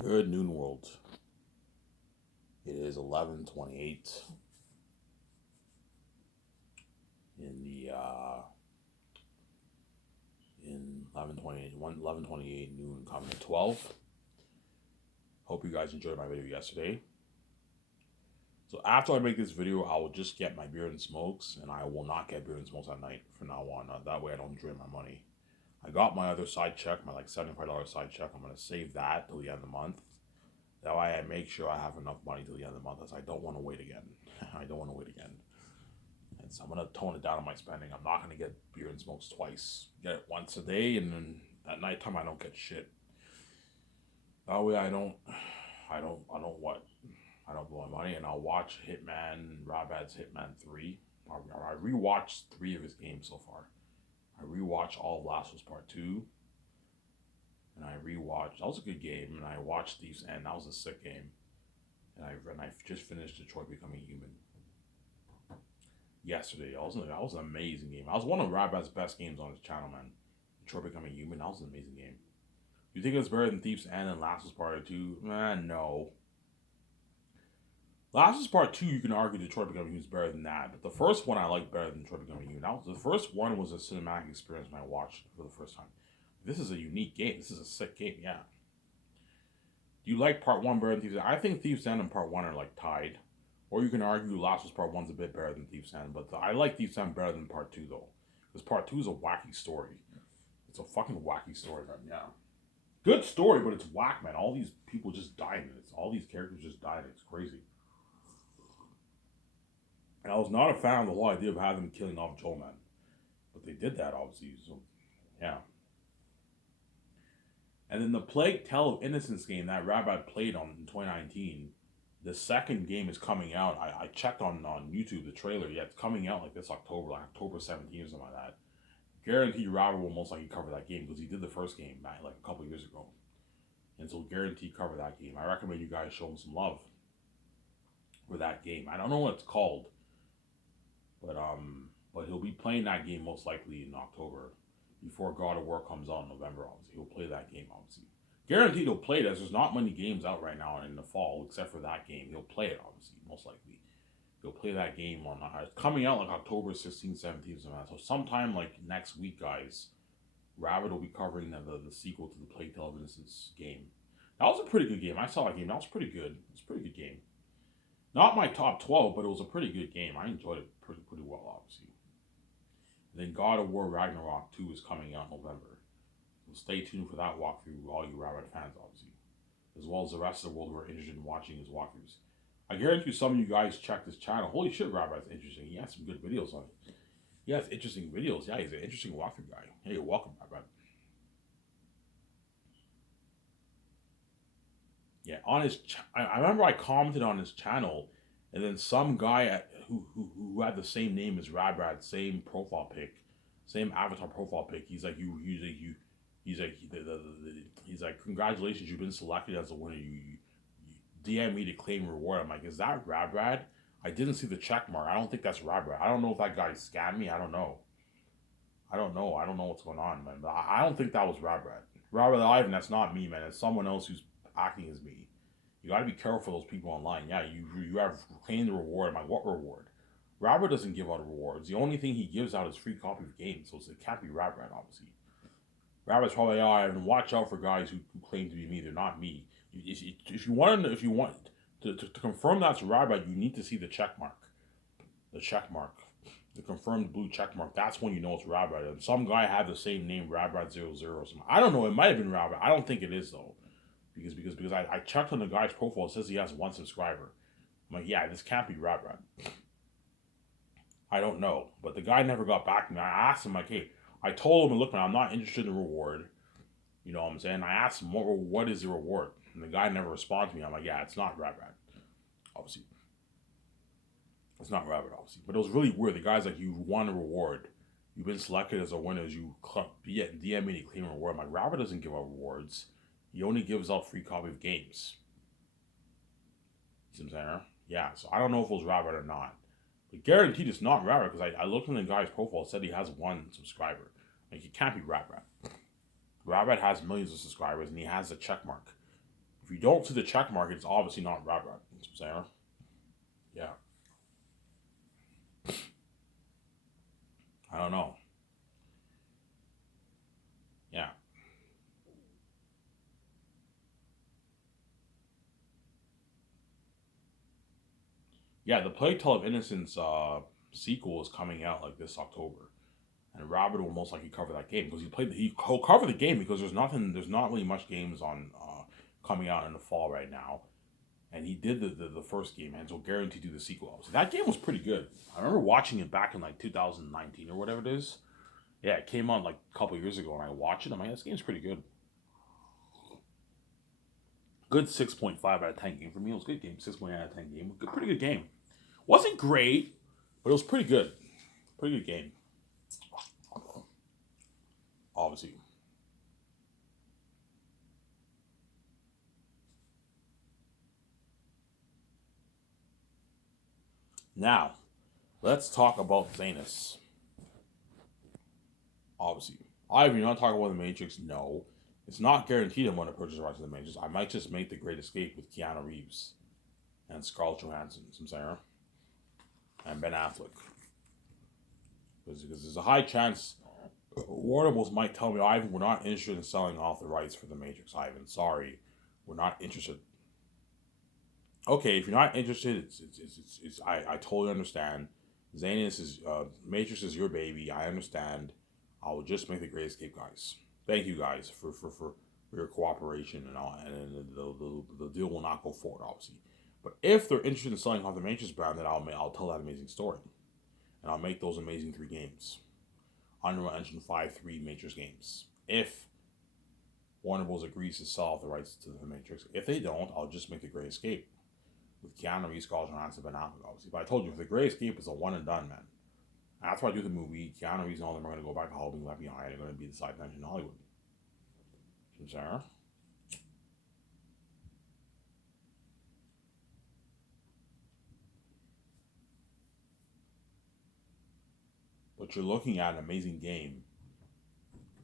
Good noon, world. It is 11:28 in the in 11:28 noon, coming at 12. Hope you guys enjoyed my video yesterday. So after I make this video, I will just get my beer and smokes, and I will not get beer and smokes at night from now on. That way, I don't drain my money. I got my other side check, my like $75 side check. I'm gonna save that till the end of the month. That way, I make sure I have enough money till the end of the month, as I don't want to wait again. I don't want to wait again. And so I'm gonna tone it down on my spending. I'm not gonna get beer and smokes twice. Get it once a day, and then at nighttime I don't get shit. That way I don't what? I don't blow my money, and I'll watch Rabad's Hitman 3. I rewatched 3 of his games so far. I rewatched all of Last of Us Part 2, and I rewatched. That was a good game, and I watched Thief's End. That was a sick game, and I just finished Detroit Becoming Human yesterday. That was an amazing game. That was one of Rabad's best games on his channel, man. Detroit Becoming Human. That was an amazing game. You think it's better than Thief's End and Last of Us Part 2? Man, no. Last of Us Part 2, you can argue Detroit Becoming Human is better than that. But the first one I liked better than Detroit Becoming Human. The first one was a cinematic experience when I watched it for the first time. This is a unique game. This is a sick game, yeah. Do you like Part 1 better than Thief's End? I think Thief's End and Part 1 are like tied. Or you can argue Last of Us Part 1's a bit better than Thief's End. But I like Thief's End better than Part 2, though. Because Part 2 is a wacky story. It's a fucking wacky story, man. Yeah. Good story, but it's whack, man. All these people just died in it. All these characters just died. It's crazy. And I was not a fan of the whole idea of having them killing off Joel, man. But they did that, obviously. So, yeah. And then the Plague Tale of Innocence game that Rabad played on in 2019, the second game is coming out. I checked on YouTube the trailer. Yeah, it's coming out like this October, like October 17th or something like that. Guarantee Rabad will most likely cover that game because he did the first game like a couple years ago. And so guarantee cover that game. I recommend you guys show him some love for that game. I don't know what it's called. But he'll be playing that game most likely in October, before God of War comes out in November. Obviously, he'll play that game. Obviously, guaranteed he'll play it. As there's not many games out right now in the fall except for that game. He'll play it. Obviously, most likely, he'll play that game on. It's coming out like October 16th, 17th, so sometime like next week, guys. Rabbit will be covering the sequel to the Plague Tale of Innocence game. That was a pretty good game. I saw that game. That was pretty good. It was a pretty good game. Not my top 12, but it was a pretty good game. I enjoyed it pretty well, obviously. And then God of War Ragnarok 2 is coming out in November. So stay tuned for that walkthrough, all you Rabbit fans, obviously. As well as the rest of the world who are interested in watching his walkthroughs. I guarantee some of you guys check this channel. Holy shit, Rabbit's interesting. He has some good videos on it. He has interesting videos. Yeah, he's an interesting walkthrough guy. Hey, you're welcome, Rabbit. Yeah, on his, I remember I commented on his channel, and then some guy who had the same name as Rabrad, same profile pic, same avatar profile pic. He's like he's like congratulations, you've been selected as a winner. You DM me to claim reward. I'm like, is that Rabrad? I didn't see the check mark. I don't think that's Rabrad. I don't know if that guy scammed me. I don't know. I don't know what's going on, man. But I don't think that was Rabrad. Rabrad Ivan, that's not me, man. It's someone else who's acting as me. You got to be careful for those people online. Yeah, you have claimed the reward. I'm like, what reward? Rabbit doesn't give out rewards. The only thing he gives out is free copy of games, so it can't be Rabbit, obviously. Rabbit's probably, and watch out for guys who claim to be me. They're not me. If you want to confirm that's Rabbit, you need to see the check mark. The check mark. The confirmed blue check mark. That's when you know it's Rabbit. And some guy had the same name, Rabbit00 or something. I don't know. It might have been Rabbit. I don't think it is, though. Because I checked on the guy's profile. It says he has 1 subscriber. I'm like, yeah, this can't be Rabrad. I don't know. But the guy never got back to me. I asked him, like, hey, I told him, look, man, I'm not interested in the reward. You know what I'm saying? I asked him, what is the reward? And the guy never responded to me. I'm like, yeah, it's not Rabrad. Obviously. It's not Rabrad, obviously. But it was really weird. The guy's like, you won a reward. You've been selected as a winner. You DM me to claim a reward. I'm like, Rabrad doesn't give out rewards. He only gives out free copy of games. See what I'm saying? Yeah, so I don't know if it was Rabbit or not. But guaranteed it's not Rabbit because I looked in the guy's profile. It said he has 1 subscriber. Like, it can't be Rabbit. Rabbit has millions of subscribers and he has a check mark. If you don't see the check mark, it's obviously not rad rad. You know what I'm saying? Yeah. I don't know. Yeah. Yeah, the Plague Tale of Innocence sequel is coming out like this October, and Robert will most likely cover that game because he'll cover the game because there's not really much games on coming out in the fall right now, and he did the first game and so guaranteed to do the sequel. So that game was pretty good. I remember watching it back in like 2019 or whatever it is. Yeah, it came out like a couple years ago, and I watched it. I'm like, this game's pretty good. Good 6.5 out of 10 game for me. It was a good game. 6.8 out of 10 game. Pretty good game. Wasn't great, but it was pretty good. Pretty good game. Obviously. Now, let's talk about Zanus. Obviously. Ivan, you're not talking about the Matrix? No. It's not guaranteed I'm going to purchase the rights to the Matrix. I might just make The Great Escape with Keanu Reeves and Scarlett Johansson, some Sarah, and Ben Affleck. Because there's a high chance Warner Bros. Might tell me, Ivan, we're not interested in selling off the rights for the Matrix. Ivan, sorry, we're not interested. Okay, if you're not interested, I totally understand. Zanus is Matrix is your baby. I understand. I will just make The Great Escape, guys. Thank you guys for your cooperation and all, and the deal will not go forward, obviously. But if they're interested in selling off the Matrix brand, then I'll tell that amazing story, and I'll make those amazing 3 games. Unreal Engine 5 3 Matrix games. If Warner Bros. Agrees to sell off the rights to the Matrix. If they don't, I'll just make The Great Escape with Keanu Reeves, Scarlett Johansson, Ben Affleck, obviously. But I told you, if The Great Escape is a one and done, man. After I do the movie, Keanu Reeves and all of them are going to go back to Hollywood, left behind. They're going to be the side bench in Hollywood. Sarah? But you're looking at an amazing game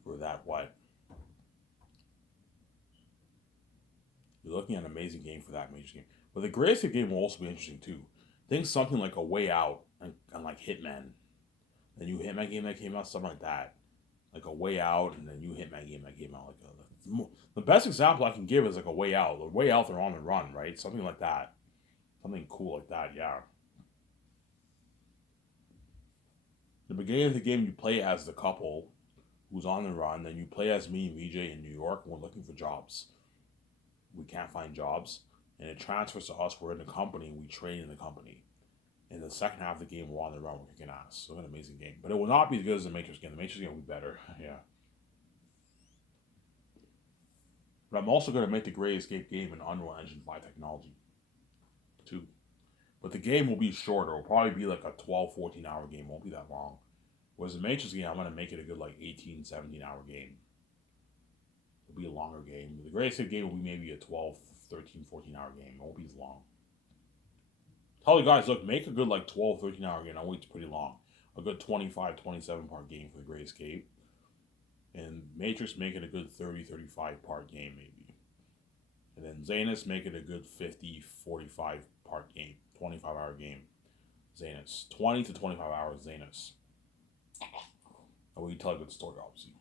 for that what? You're looking at an amazing game for that major game. But the Great Escape game will also be interesting too. Think something like A Way Out and like Hitman. The new Hitman game that came out, something like that. Like A Way Out and the new Hitman game that came out. The best example I can give is like A Way Out. The Way Out, they're on the run, right? Something like that. Something cool like that, yeah. The beginning of the game, you play as the couple who's on the run, then you play as me and VJ in New York, and we're looking for jobs. We can't find jobs, and it transfers to us. We're in the company, and we train in the company. In the second half of the game, we're on the run, we're kicking ass. So, an amazing game. But it will not be as good as the Matrix game. The Matrix game will be better, yeah. But I'm also going to make the Great Escape game in Unreal Engine 5 technology, too. But the game will be shorter. It'll probably be like a 12, 14-hour game. It won't be that long. Whereas the Matrix game, I'm going to make it a good like 18, 17-hour game. It'll be a longer game. The Great Escape game will be maybe a 12, 13, 14-hour game. It won't be as long. Tell you guys, look, make a good like 12, 13-hour game. I know it's pretty long. A good 25, 27 part game for the Great Escape. And Matrix, make it a good 30, 35 part game maybe. And then Zanus, make it a good 50, 45 part game. 25-hour game. Zanus. 20 to 25 hours Zanus. And we can tell a good story, obviously.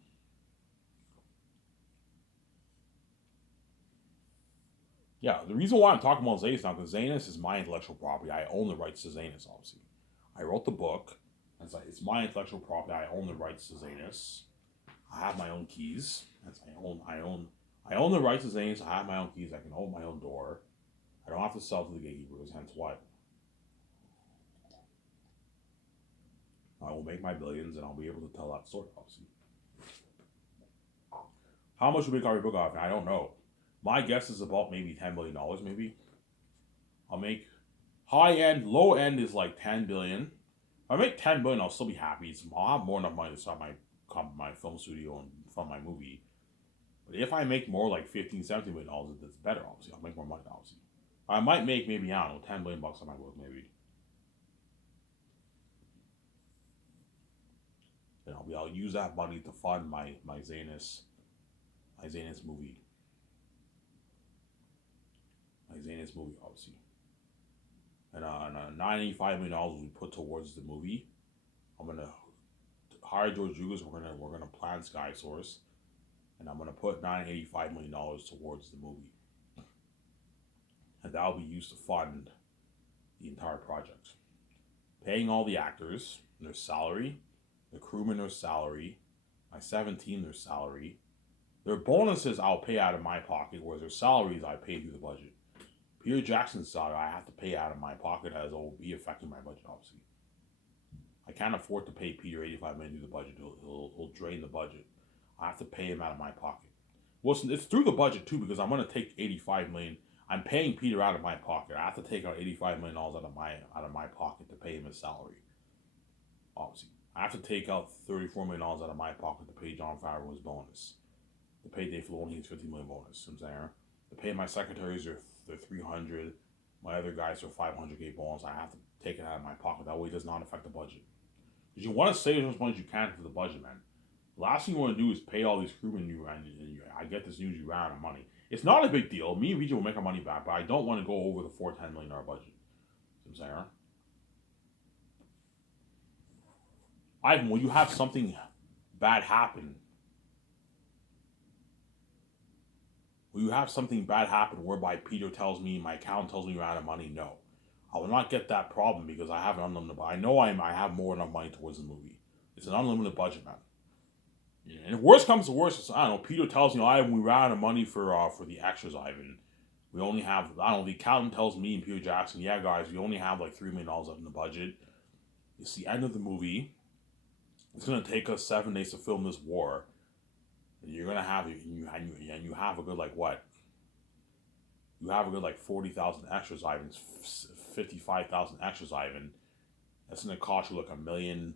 Yeah, the reason why I'm talking about Zanus now, because Zanus is my intellectual property. I own the rights to Zanus, obviously. I wrote the book. It's my intellectual property. I own the rights to Zanus. I have my own keys. I own the rights to Zanus. I have my own keys. I can open my own door. I don't have to sell to the gatekeepers, hence what? I will make my billions and I'll be able to tell that story, obviously. How much will make our book off? I don't know. My guess is about maybe $10 billion, maybe. I'll make high end, low end is like 10 billion. If I make 10 billion, I'll still be happy. I'll have more enough money to start my film studio and fund my movie. But if I make more like 15, 17 million dollars, that's better, obviously. I'll make more money, obviously. I might make maybe, I don't know, 10 billion bucks on my book, maybe. Then I'll use that money to fund my Zanus movie. his movie, obviously. And $985 million will be put towards the movie. I'm gonna hire George Lucas. We're gonna plan Sky Source, and I'm gonna put $985 million towards the movie, and that will be used to fund the entire project, paying all the actors their salary, the crewmen their salary, my 17 their salary. Their bonuses I'll pay out of my pocket, whereas their salaries I pay through the budget. Peter Jackson's salary I have to pay out of my pocket, as it will be affecting my budget, obviously. I can't afford to pay Peter $85 million through the budget. He'll drain the budget. I have to pay him out of my pocket. Well, it's through the budget too, because I'm going to take $85 million. I'm paying Peter out of my pocket. I have to take out $85 million out of my pocket to pay him his salary. Obviously, I have to take out $34 million out of my pocket to pay Jon Favreau his bonus. To pay Dave Filoni his $50 million bonus. You know what I'm saying? To pay my secretaries their $300, my other guys their $500K bonus. I have to take it out of my pocket. That way, it does not affect the budget. Because you want to save as much as you can for the budget, man. The last thing you want to do is pay all these crewmen I get this news you ran out of money. It's not a big deal. Me and VJ will make our money back, but I don't want to go over the $410 million budget. You know what I'm saying? Ivan, will you have something bad happen? Will you have something bad happen whereby Peter tells me, my accountant tells me we're out of money? No. I will not get that problem because I have an unlimited budget. I know I have more than enough money towards the movie. It's an unlimited budget, man. Yeah, and if worst comes to worst, it's, I don't know, Peter tells me, Ivan, we ran out of money for the extras, Ivan. We only have, I don't know, the accountant tells me and Peter Jackson, yeah, guys, we only have like $3 million left in the budget. It's the end of the movie. It's going to take us 7 days to film this war. And you're going to have, and you have a good, like, what? You have a good, like, 40,000 extras, Ivan. 55,000 extras, Ivan. That's going to cost you, like, $1 million,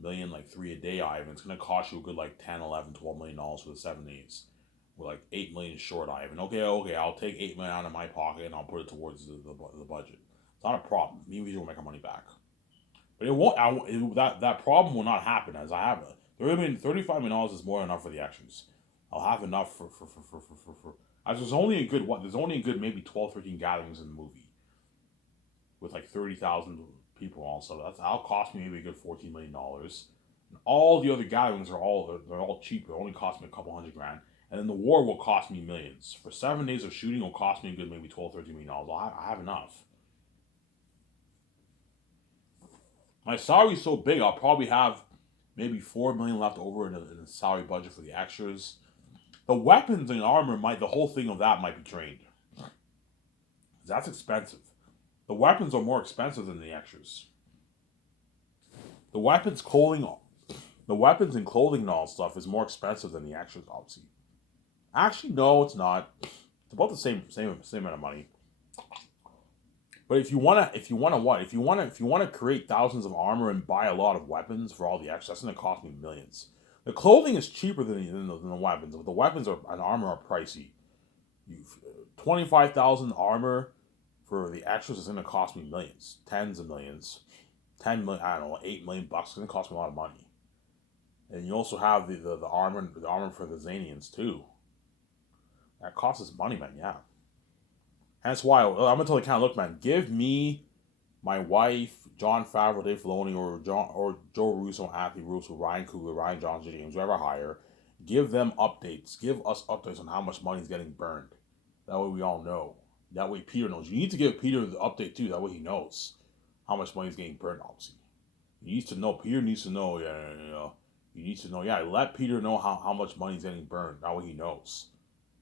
like, 3 a day, Ivan. It's going to cost you a good, like, 10, 11, $12 million for the 7 days. We're, like, $8 million short, Ivan. Okay, I'll take $8 million out of my pocket and I'll put it towards the budget. It's not a problem. Me and Vijay will make our money back. But it won't. That problem will not happen, as I have it. $35 million is more than enough for the extras. I'll have enough for as there's only a good maybe 12, 13 gatherings in the movie with like 30,000 people also. That'll cost me maybe a good $14 million. And all the other gatherings they're all cheap. They only cost me a couple $100,000. And then the war will cost me millions. For 7 days of shooting, it'll cost me a good maybe $12, $13 million. I have enough. My salary's so big, I'll probably have maybe $4 million left over in the salary budget for the extras. The weapons and armor the whole thing of that might be drained. That's expensive. The weapons are more expensive than the extras. The weapons and clothing and all stuff is more expensive than the extras, obviously. Actually, no, it's not. It's about the same amount of money. But if you wanna create thousands of armor and buy a lot of weapons for all the extras, that's gonna cost me millions. The clothing is cheaper than the weapons, but the weapons and armor are pricey. 25,000 armor for the extras is gonna cost me millions, tens of millions, 10 million. I don't know, $8 million bucks. It's gonna cost me a lot of money. And you also have the armor for the Zanians too. That costs us money, man. Yeah. That's why I'm gonna tell the account, look, man, give me, my wife, Jon Favreau, Dave Filoni, or Joe Russo, Anthony Russo, Ryan Coogler, Ryan Johnson, James, whoever I hire, give them updates. Give us updates on how much money is getting burned. That way we all know. That way Peter knows. You need to give Peter the update too. That way he knows how much money is getting burned, obviously. He needs to know. Peter needs to know. Yeah. You need to know. Yeah, let Peter know how much money is getting burned. That way he knows.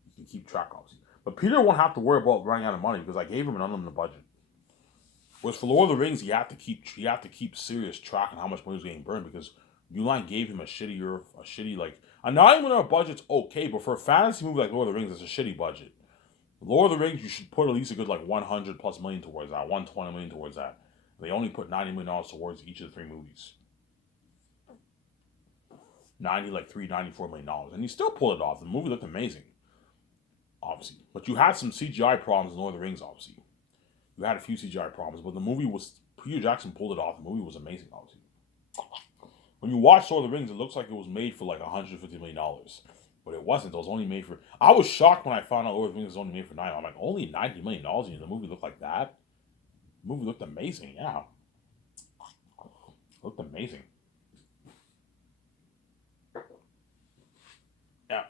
You can keep track, obviously. But Peter won't have to worry about running out of money because I gave him an unlimited budget. Whereas for Lord of the Rings, you have to keep serious track on how much money is getting burned because New Line gave him a shitty like. And not even our budget's okay, but for a fantasy movie like Lord of the Rings, it's a shitty budget. Lord of the Rings, you should put at least a good like 100 plus million towards that, 120 million towards that. They only put $90 million towards each of the 3 movies. $94 million, and he still pulled it off. The movie looked amazing. Obviously. But you had some CGI problems in Lord of the Rings, obviously. You had a few CGI problems, but the movie Peter Jackson pulled it off. The movie was amazing, obviously. When you watch Lord of the Rings, it looks like it was made for like $150 million. But it wasn't. It was only made for. I was shocked when I found out Lord of the Rings was only made for 9. I'm like, only $90 million, and the movie looked like that. The movie looked amazing. Yeah, looked amazing. Yeah.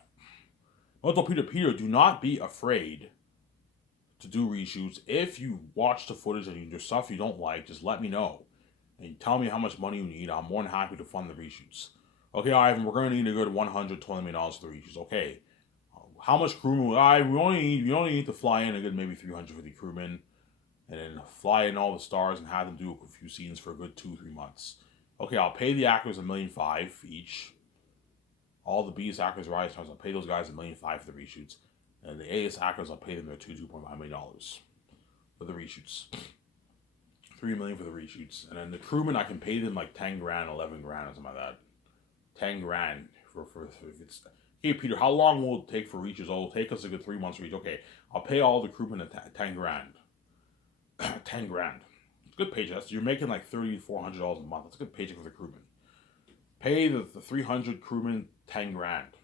Well, Peter, do not be afraid to do reshoots. If you watch the footage and there's stuff you don't like, just let me know. And you tell me how much money you need. I'm more than happy to fund the reshoots. Okay, Ivan, we're going to need a good $120 million for the reshoots. Okay, how much crewmen? We only need to fly in a good maybe 350 crewmen, and then fly in all the stars and have them do a few scenes for a good 2 or 3 months. Okay, I'll pay the actors $1.5 million each. All the B actors, rise stars, I'll pay those guys $1.5 million for the reshoots, and the A actors, I'll pay them their $2.5 million for the reshoots. $3 million for the reshoots, and then the crewmen I can pay them like 10 grand, 11 grand, or something like that. 10 grand for if it's. Hey Peter, how long will it take for reshoots? Oh, it'll take us a good 3 months for each. Okay, I'll pay all the crewmen 10 grand. 10 grand. It's a good paycheck. You're making like $3,400 a month. That's a good paycheck for the crewmen. Pay the 300 crewmen 10 grand.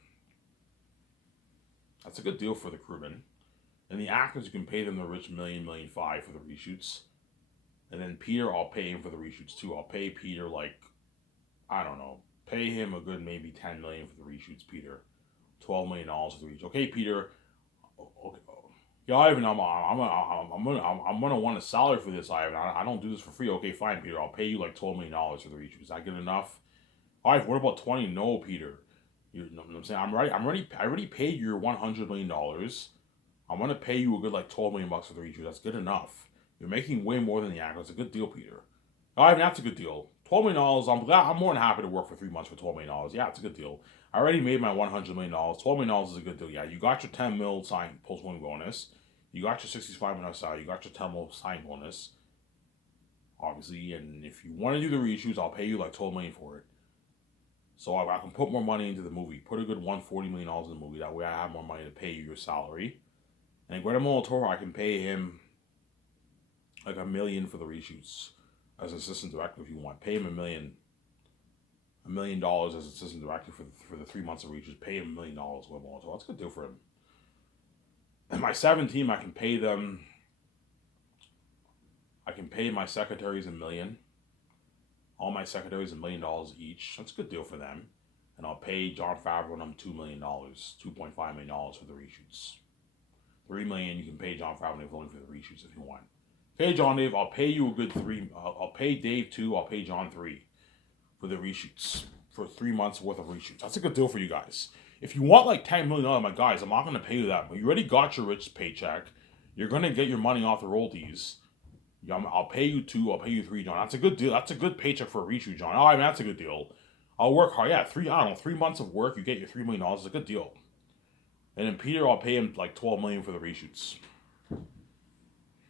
That's a good deal for the crewmen. And the actors, you can pay them the rich $1 million, $1.5 million for the reshoots. And then Peter, I'll pay him for the reshoots too. I'll pay Peter like, I don't know, pay him a good maybe $10 million for the reshoots. Peter, $12 million for the reshoots. Okay, Peter. Okay. Yeah, Ivan, I'm gonna want a salary for this, Ivan. I don't do this for free. Okay, fine, Peter. I'll pay you like $12 million for the reshoots. Is that good enough? Ivan, what about 20? No, Peter. You know what I'm saying? I already paid your $100 million. I'm gonna pay you a good like $12 million for the reshoots. That's good enough. You're making way more than the actor. It's a good deal, Peter. Ivan, that's a good deal. $12 million. I'm more than happy to work for 3 months for $12 million. Yeah, it's a good deal. I already made my $100 million. $12 million is a good deal. Yeah, you got your 10 mil sign post-win bonus. You got your 65 million salary. You got your 10 mil sign bonus. Obviously, and if you want to do the reshoots, I'll pay you like $12 million for it. So I can put more money into the movie. Put a good $140 million in the movie. That way I have more money to pay you your salary. And Guillermo del Toro, I can pay him like $1 million for the reshoots as assistant director if you want. Pay him $1 million as assistant director for the 3 months of reshoots. Pay him $1 million. Guillermo del Toro. That's a good deal for him. And my 7 team, I can pay them. I can pay my secretaries $1 million. All my secretaries $1 million each. That's a good deal for them. And I'll pay Jon Favreau and them $2 million, $2.5 million for the reshoots. $3 million you can pay Jon Favreau and only for the reshoots if you want. Okay, John Dave, I'll pay you a good 3. I'll pay Dave 2. I'll pay John 3 for the reshoots for 3 months worth of reshoots. That's a good deal for you guys. If you want like $10 million, I'm like, guys, I'm not gonna pay you that. But you already got your rich paycheck. You're gonna get your money off the royalties. I'll pay you 2. I'll pay you 3, John. That's a good deal. That's a good paycheck for a reshoot, John. Oh, I mean, that's a good deal. I'll work hard. Yeah, 3 months of work, you get your $3 million. It's a good deal. And then Peter, I'll pay him like $12 million for the reshoots.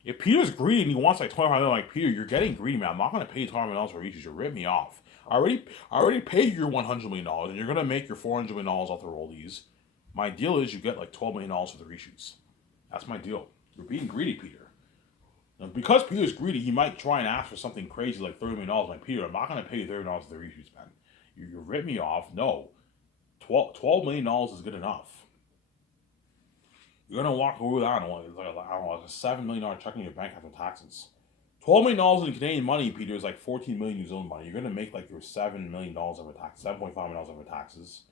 If Peter's greedy and he wants like $25 million, like Peter, you're getting greedy, man. I'm not gonna pay you $12 million for reshoots. You rip me off. I already paid you your $100 million, and you're gonna make your $400 million off the rollies. My deal is you get like $12 million for the reshoots. That's my deal. You're being greedy, Peter. And because Peter's greedy, he might try and ask for something crazy like $30 million. Like, Peter, I'm not gonna pay you $30 million for the reshoots, man. You rip me off. No, $12 million is good enough. You're gonna walk away with, I don't know, like a $7 million check in your bank after taxes. $12 million in Canadian money, Peter, is like $14 million New Zealand money. You're gonna make like your $7 million after taxes, $7.5 million after taxes.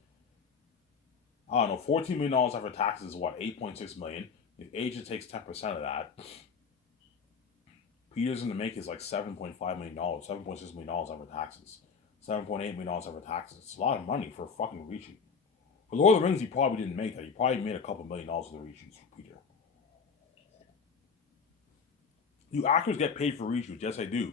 I don't know, $14 million after taxes is what, $8.6 million. If agent takes 10% of that, Peter's gonna make is like $7.5 million, $7.6 million after taxes, $7.8 million after taxes. It's a lot of money for a fucking reshoot. For Lord of the Rings, he probably didn't make that. He probably made a couple $1 million for the reshoots for Peter. Do actors get paid for reshoots? Yes, I do.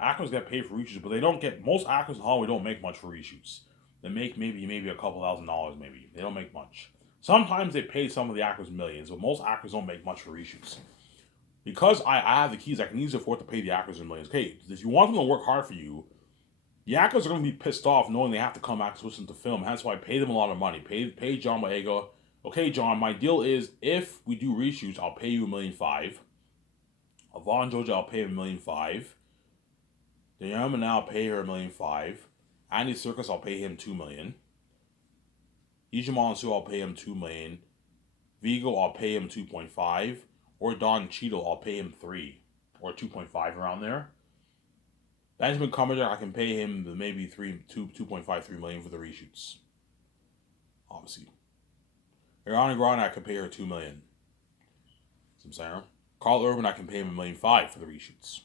Actors get paid for reshoots, but they don't get. Most actors in Hollywood don't make much for reshoots. They make maybe a couple $1,000, maybe. They don't make much. Sometimes they pay some of the actors millions, but most actors don't make much for reshoots. Because I have the keys, I can easily afford to pay the actors in millions. Okay, if you want them to work hard for you, the actors are going to be pissed off knowing they have to come back to listen to film. That's why I pay them a lot of money. Pay John Boyega. Okay, John, my deal is if we do reshoots, I'll pay you $1.5 million. Yvonne Georgia, I'll pay him $1.5 million. Diana, I'll pay her $1.5 million. Andy Serkis, I'll pay him $2 million. Ichimonsu, I'll pay him 2 million. Vigo, I'll pay him 2.5. Or Don Cheadle, I'll pay him 3 or 2.5 around there. Benjamin Cumberbatch, I can pay him maybe 2.5, 3 million for the reshoots. Obviously. Ariana Grande, I can pay her 2 million. See what I'm saying? Carl Urban, I can pay him $1.5 million for the reshoots.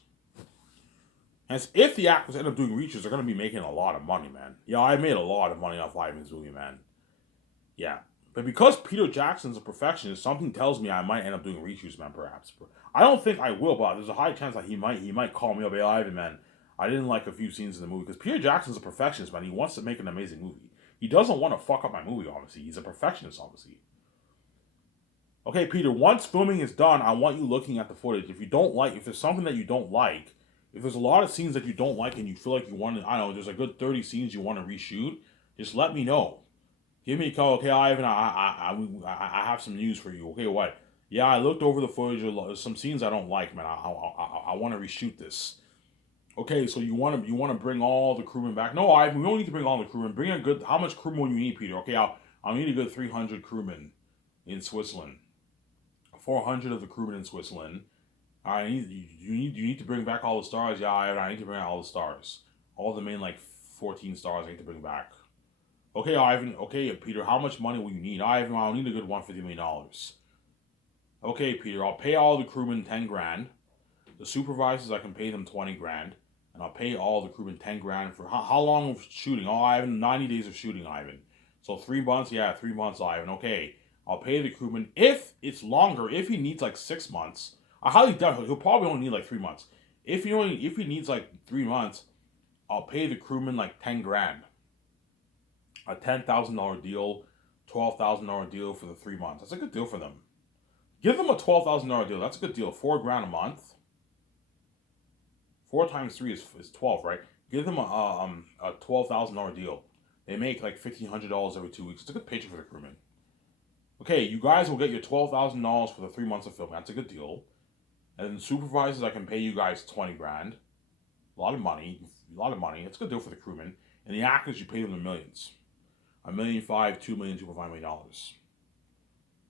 And if the actors end up doing reshoots, they're going to be making a lot of money, man. Yeah, I made a lot of money off Ivan's movie, man. Yeah. But because Peter Jackson's a perfectionist, something tells me I might end up doing reshoots, man, perhaps. I don't think I will, but there's a high chance that he might call me up, hey, Ivan, man, I didn't like a few scenes in the movie. Because Peter Jackson's a perfectionist, man. He wants to make an amazing movie. He doesn't want to fuck up my movie, obviously. He's a perfectionist, obviously. Okay, Peter, once filming is done, I want you looking at the footage. If there's something that you don't like, if there's a lot of scenes that you don't like and you feel like you want to, I don't know, there's a good 30 scenes you want to reshoot, just let me know. Give me a call. Okay, Ivan, I have some news for you. Okay, what? Yeah, I looked over the footage. There's some scenes I don't like, man. I want to reshoot this. Okay, so you want to bring all the crewmen back? No, Ivan, we don't need to bring all the crewmen. Bring a good. How much crewmen will you need, Peter? Okay, I'll need a good 300 crewmen in Switzerland. 400 of the crewmen in Switzerland. You need to bring back all the stars. Yeah, I need to bring out all the stars. All the main 14 stars I need to bring back. Okay, Ivan. Okay, Peter. How much money will you need? Ivan, I'll need a good $150 million. Okay, Peter. I'll pay all the crewmen 10 grand. The supervisors, I can pay them 20 grand, and I'll pay all the crewmen 10 grand for how long of shooting? Oh, Ivan, 90 days of shooting, Ivan. So 3 months. Yeah, 3 months, Ivan. Okay. I'll pay the crewman. If it's longer, if he needs 6 months, I highly doubt he'll probably only need 3 months. If he needs 3 months, I'll pay the crewman 10 grand. A $10,000 deal, $12,000 deal for the 3 months. That's a good deal for them. Give them a $12,000 deal. That's a good deal. 4 grand a month. 4 times 3 is 12, right? Give them a $12,000 deal. They make $1,500 every 2 weeks. It's a good paycheck for the crewman. Okay, you guys will get your $12,000 for the 3 months of filming. That's a good deal. And then supervisors, I can pay you guys 20 grand. A lot of money. It's a good deal for the crewmen. And the actors, you pay them the millions. $1.5 million, $2 million, $2.5 million.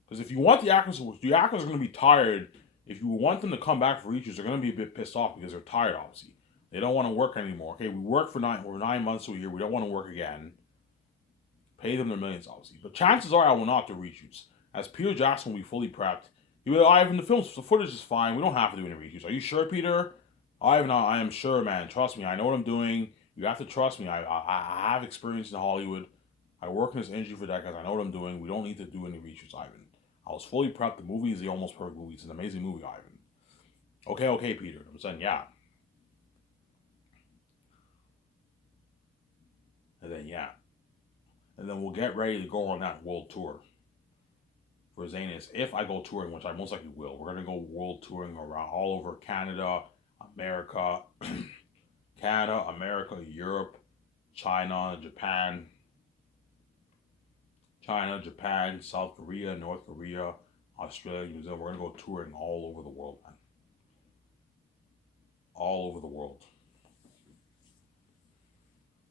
Because if you want the actors are going to be tired. If you want them to come back for reshoots, they're going to be a bit pissed off because they're tired, obviously. They don't want to work anymore. Okay, we work for 9 months to a year. We don't want to work again. Pay them their millions, obviously. But chances are I will not do reshoots. As Peter Jackson will be fully prepped. He will, Ivan, the footage is fine. We don't have to do any reshoots. Are you sure, Peter? Ivan, I am sure, man. Trust me. I know what I'm doing. You have to trust me. I have experience in Hollywood. I work in this industry for decades. I know what I'm doing. We don't need to do any reshoots, Ivan. I was fully prepped. The movie is the almost perfect movie. It's an amazing movie, Ivan. Okay, Peter. I'm saying, yeah. And then, yeah. And then we'll get ready to go on that world tour for Zanus. If I go touring, which I most likely will, we're going to go world touring around all over Canada, America, Europe, China, Japan, South Korea, North Korea, Australia, New Zealand. We're going to go touring all over the world, man. All over the world.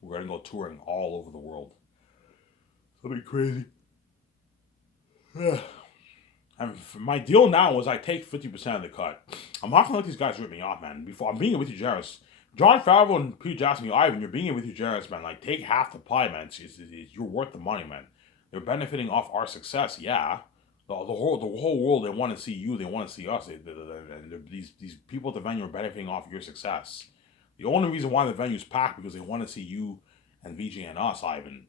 We're going to go touring all over the world. It'll be crazy. And my deal now is I take 50% of the cut. I'm not gonna let these guys rip me off, man. Before I'm being with you generous. John Favreau and Peter Jackson, Ivan, you're being with you generous, man. Take half the pie, man. You're worth the money, man. They're benefiting off our success, yeah. The whole world, they want to see you. They want to see us. These people at the venue are benefiting off your success. The only reason why the venue's packed because they want to see you and VJ and us, Ivan.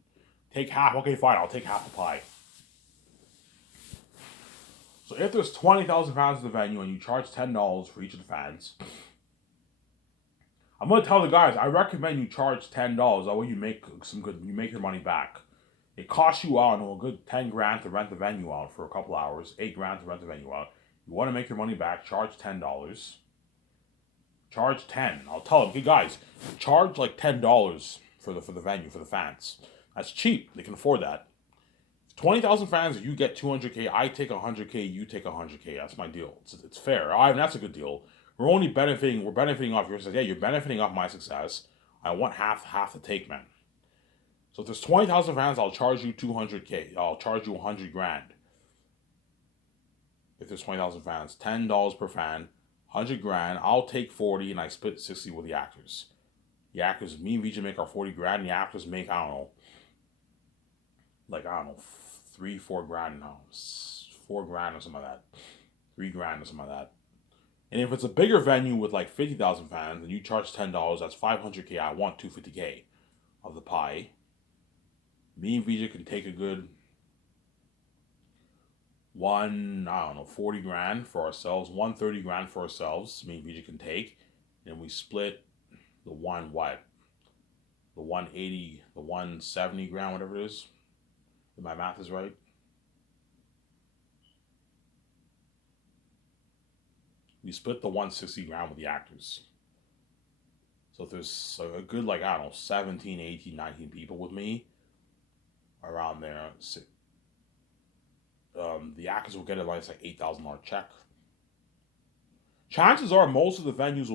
Take half. Okay, fine. I'll take half the pie. So if there's 20,000 fans at the venue and you charge $10 for each of the fans, I'm gonna tell the guys I recommend you charge $10. That way you make you make your money back. It costs you out a good 10 grand to rent the venue out for a couple hours, 8 grand to rent the venue out. You want to make your money back? Charge $10. Charge 10. I'll tell them, hey guys, charge $10 for the venue for the fans. That's cheap. They can afford that. 20,000 fans, you get 200K. I take 100K. You take 100K. That's my deal. It's fair. That's a good deal. We're benefiting off your success. Yeah, you're benefiting off my success. I want half to take, man. So if there's 20,000 fans, I'll charge you 200K. I'll charge you 100 grand. If there's 20,000 fans, $10 per fan, 100 grand. I'll take 40 and I split 60 with the actors. The actors, me and VJ make our 40 grand. And the actors make, I don't know, 3, 4 grand now. 4 grand or something like that. 3 grand or something like that. And if it's a bigger venue with like 50,000 fans and you charge $10, that's 500K. I want 250K of the pie. Me and VJ can take a good 40 grand for ourselves, 130 grand for ourselves. Me and VJ can take. And we split the 180, the 170 grand, whatever it is. If my math is right. We split the 160 grand with the actors. So if there's a good, 17, 18, 19 people with me around there, the actors will get a $8,000 check. Chances are most of the venues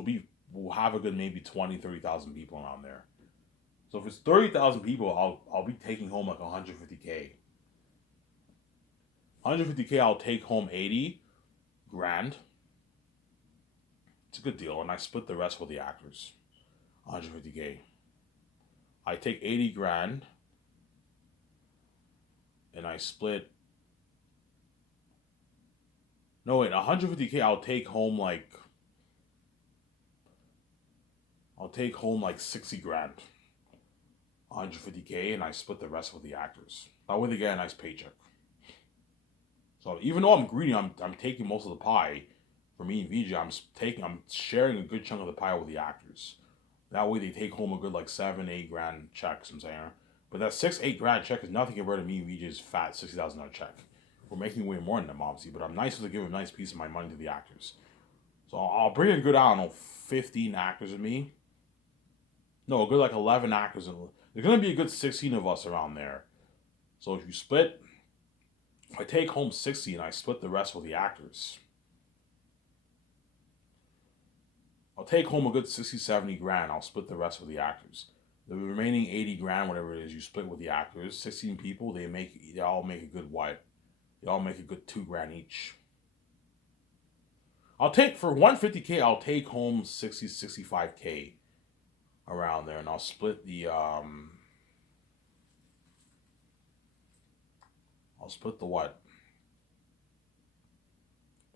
will have a good maybe 20, 30,000 people around there. So if it's 30,000 people, I'll be taking home 150K. 150K, I'll take home 80 grand. It's a good deal, and I split the rest with the actors. 150K. I take 80 grand, and I split. No wait, 150K. I'll take home 60 grand. 150K, and I split the rest with the actors. That way they get a nice paycheck. So even though I'm greedy, I'm taking most of the pie. For me and VJ, I'm sharing a good chunk of the pie with the actors. That way they take home a good 7, 8 grand checks, I'm saying. But that 6, 8 grand check is nothing compared to me and VJ's fat $60,000 check. We're making way more than them, obviously, but I'm nice to give a nice piece of my money to the actors. So I'll bring a good, 15 actors with me. No, a good 11 actors. There's going to be a good 16 of us around there. So if you split, I take home 60 and I split the rest with the actors. I'll take home a good 60, 70 grand. I'll split the rest with the actors. The remaining 80 grand, whatever it is, you split with the actors. 16 people, they all make a good what? They all make a good 2 grand each. For 150K, I'll take home 60, 65K around there, and I'll split the what?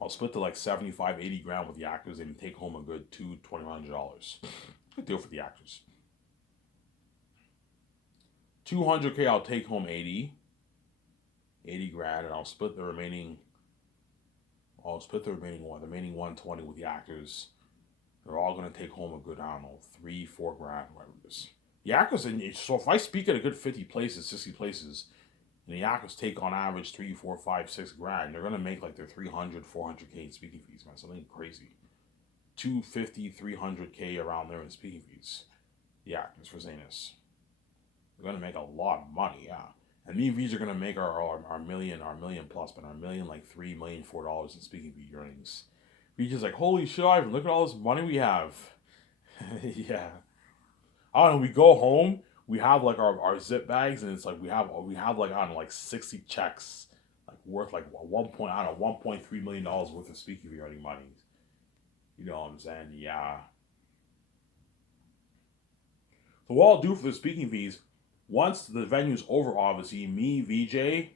I'll split the 75, 80 grand with the actors and take home a good $2,100. Good deal for the actors. 200K, I'll take home 80 grand, and I'll split the remaining. The remaining 120 with the actors. They're all gonna take home a good, 3, 4 grand, whatever it is. The actors, so if I speak at a good 50 places, 60 places, and the actors take on average 3, 4, 5, 6 grand, they're gonna make their 300, 400K in speaking fees, man. Something crazy. 250, 300K around there in speaking fees. The actors for saying this. They're gonna make a lot of money, yeah. And me and V's are gonna make our million plus, but our million $3 million, $4 in speaking fee earnings. V's just holy shit, Ivan, look at all this money we have. Yeah. I don't know, we go home, we have our zip bags, and it's we have 60 checks, worth $1.3 million worth of speaking fee earning money. You know what I'm saying? Yeah. So what I'll do for the speaking fees, once the venue's over, obviously, me, VJ,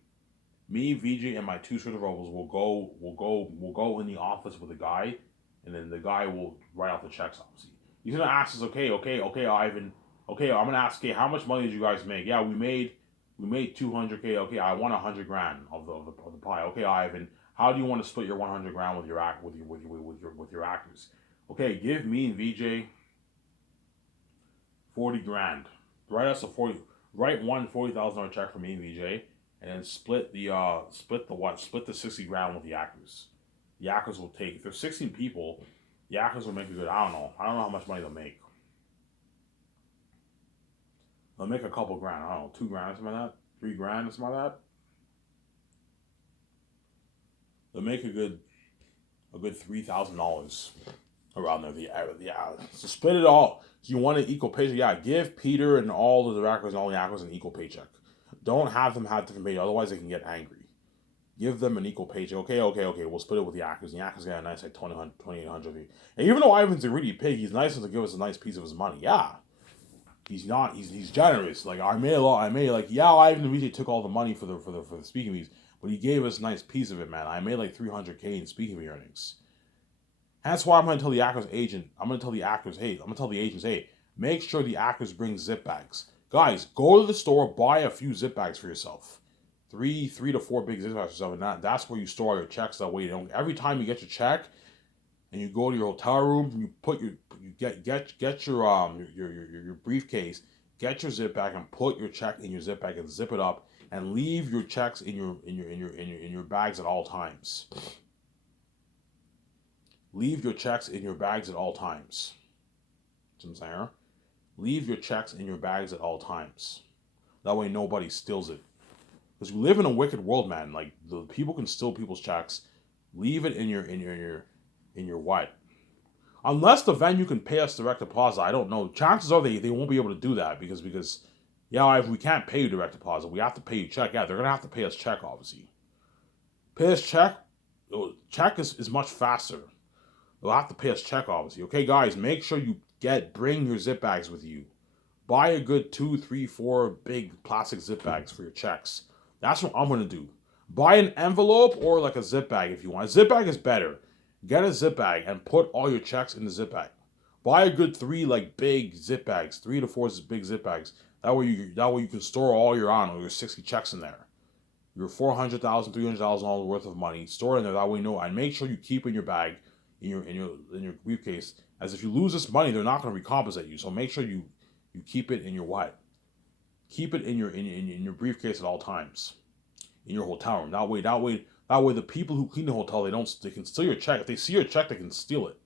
and my 2 sort of rebels will go in the office with the guy, and then the guy will write out the checks. Obviously, he's gonna ask us, okay, Ivan, okay, I'm gonna ask, okay, how much money did you guys make? Yeah, we made 200K. Okay, I want 100 grand of the pie. Okay, Ivan, how do you want to split your 100 grand with your actors? Okay, give me and VJ 40 grand. Write us a 40. Write one $40,000 check for me and VJ, and then split the 60 grand with the actors. The actors will take, if there's 16 people, the actors will make a good, I don't know how much money they'll make. They'll make a couple grand, I don't know, 2 grand or something like that, 3 grand or something like that. They'll make a good $3,000 around there. Yeah. So split it all. So you want an equal paycheck? Yeah, give Peter and all of the Rackers and all the Yakkers an equal paycheck. Don't have them have different paychecks, otherwise they can get angry. Give them an equal paycheck. Okay. We'll split it with the Yakkers. The Yakkers get a nice like 2,800. And even though Ivan's a greedy pig, he's nice enough to give us a nice piece of his money. Yeah. He's not. He's generous. Like I made a lot. I made like Ivan immediately took all the money for the speaking fees, but he gave us a nice piece of it, man. I made like 300K in speaking fee earnings. That's why I'm going to tell the actors agent. I'm going to tell the actors, hey, I'm going to tell the agents, hey, make sure the actors bring zip bags. Guys, go to the store, buy a few zip bags for yourself. Three to four big zip bags for yourself, and that's where you store your checks. That way, you don't. Every time you get your check, and you go to your hotel room, and you get your briefcase, get your zip bag, and put your check in your zip bag and zip it up, and leave your checks in your bags at all times. Leave your checks in your bags at all times. See what I'm saying? Leave your checks in your bags at all times. That way nobody steals it. Because we live in a wicked world, man. Like the people can steal people's checks. Leave it in your what? Unless the venue can pay us direct deposit, I don't know. Chances are they won't be able to do that because if we can't pay you direct deposit, we have to pay you check. Yeah, they're gonna have to pay us check, obviously. Pay us check. Check is much faster. They'll have to pay us check, obviously. Okay, guys, make sure you bring your zip bags with you. Buy a good 2, 3, 4 big plastic zip bags for your checks. That's what I'm gonna do. Buy an envelope or like a zip bag if you want. A zip bag is better. Get a zip bag and put all your checks in the zip bag. Buy a good 3 like big zip bags, 3 to 4 big zip bags. That way you can store all your 60 checks in there. Your $400,000, $300,000 worth of money. Store it in there. That way you know, and make sure you keep in your bag. In your briefcase, as if you lose this money, they're not going to recompensate you. So make sure you keep it in your what? Keep it in your briefcase at all times, in your hotel room. That way, the people who clean the hotel they can steal your check. If they see your check, they can steal it.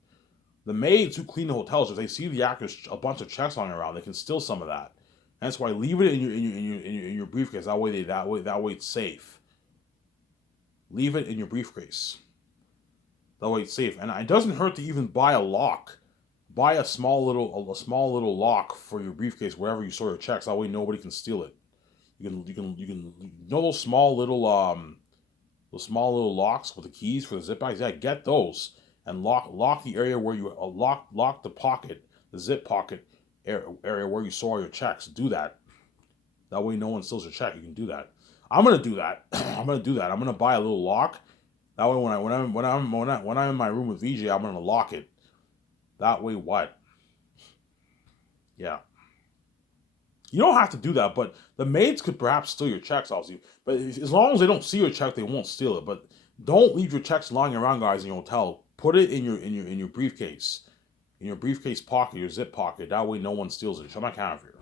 The maids who clean the hotels, if they see the actors a bunch of checks lying around, they can steal some of that. That's why leave it in your briefcase. That way it's safe. Leave it in your briefcase. That way it's safe, and it doesn't hurt to even buy a lock. Buy a small little lock for your briefcase wherever you store your checks. That way nobody can steal it. You can those small little locks with the keys for the zip bags. Yeah, get those and lock the area where you lock the pocket, the zip pocket area where you store your checks. Do that. That way no one steals your check. You can do that. I'm gonna do that. I'm gonna buy a little lock. That way, when I'm in my room with VJ, I'm gonna lock it. That way, what? Yeah. You don't have to do that, but the maids could perhaps steal your checks, obviously. But as long as they don't see your check, they won't steal it. But don't leave your checks lying around, guys, in your hotel. Put it in your briefcase, in your briefcase pocket, your zip pocket. That way, no one steals it. Show my camera here.